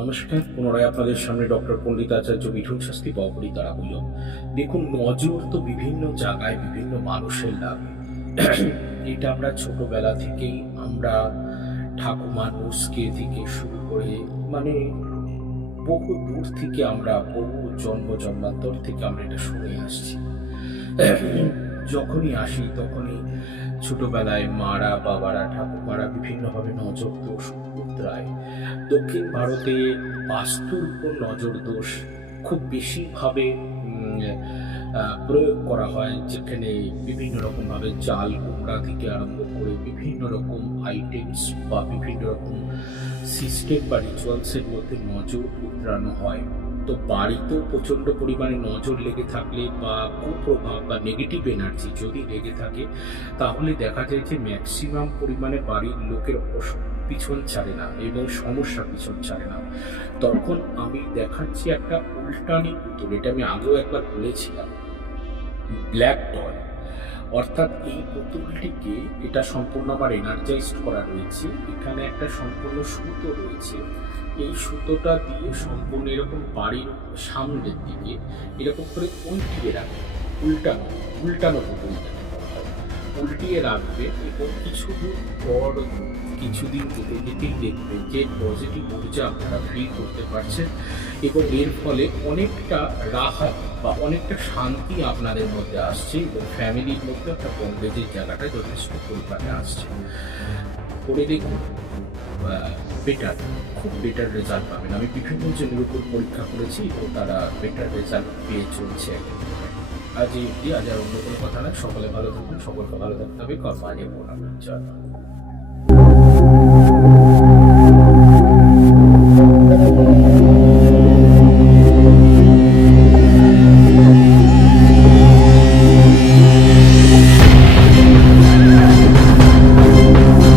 নমস্কার, পুনরায় আপনাদের সামনে ডক্টর পণ্ডিত আচার্য মিঠুন শাস্তি তারা হইল দেখুন, নজর তো বিভিন্ন জায়গায় বিভিন্ন মানুষের লাগে। এটা আমরা ছোটবেলা থেকেই আমরা ঠাকুমা নুসকে থেকে শুরু করে মানে বহু দূর থেকে আমরা, বহু জন্ম জন্মান্তর থেকে আমরা এটা শুনে আসছি। যখনই আসি, তখনই ছোটবেলায় মারা, বাবারা, ঠাকুমারা বিভিন্নভাবে নজর দোষ উতরায় দক্ষিণ ভারতে বাস্তুর উপর নজর দোষ খুব বেশিভাবে প্রয়োগ করা হয়, যেখানে বিভিন্ন রকম ভাবে জাল কুমড়া থেকে আরম্ভ করে বিভিন্ন রকম আইটেমস বা বিভিন্ন রকম সিস্টেম বা রিচুয়ালসের মধ্যে নজর উতরানো হয়। তো বাড়িতেও প্রচণ্ড পরিমাণে নজর লেগে থাকলে বা কুপ্রভাব বা নেগেটিভ এনার্জি যদি লেগে থাকে, তাহলে দেখা যায় যে ম্যাক্সিমাম পরিমাণে বাড়ির লোকের অস- পিছন ছাড়ে না এবং সমস্যা পিছন ছাড়ে না। তখন আমি দেখাচ্ছি একটা উল্টানি পুতুল, এটা আমি আগেও একবার বলেছিলাম, ব্ল্যাক টয়। অর্থাৎ এই পুতুলটিকে এটা সম্পূর্ণ আবার এনার্জাইজড করা রয়েছে, এখানে একটা সম্পূর্ণ সুতো রয়েছে। এই সুতোটা দিয়ে সম্পূর্ণ এরকম বাড়ির সামনের দিকে এরকম করে উল্টিয়ে রাখবে উল্টানো উল্টানো পুতুল যাকে বলা হয়। উল্টিয়ে রাখবে এবং কিছুদিন পর কিছুদিন যেতে যেতেই দেখবে যে পজিটিভ ঊর্জা আপনারা ফিল করতে পারছেন এবং এর ফলে অনেকটা রাহাত বা অনেকটা শান্তি আপনাদের মধ্যে আসছে এবং ফ্যামিলির মধ্যে একটা বন্ডেজের জায়গাটা যথেষ্ট পরিমাণে আসছে। করে দেখুন বেটার খুব বেটার রেজাল্ট পাবেন। আমি বিভিন্ন জনের উপর পরীক্ষা করেছি এবং তারা বেটার রেজাল্ট পেয়ে চলছে। আজ এই আজ আর অন্য কোনো কথা না সকলে ভালো থাকবেন সকলকে ভালো থাকতে হবে। কর্মাজে মনে জয়।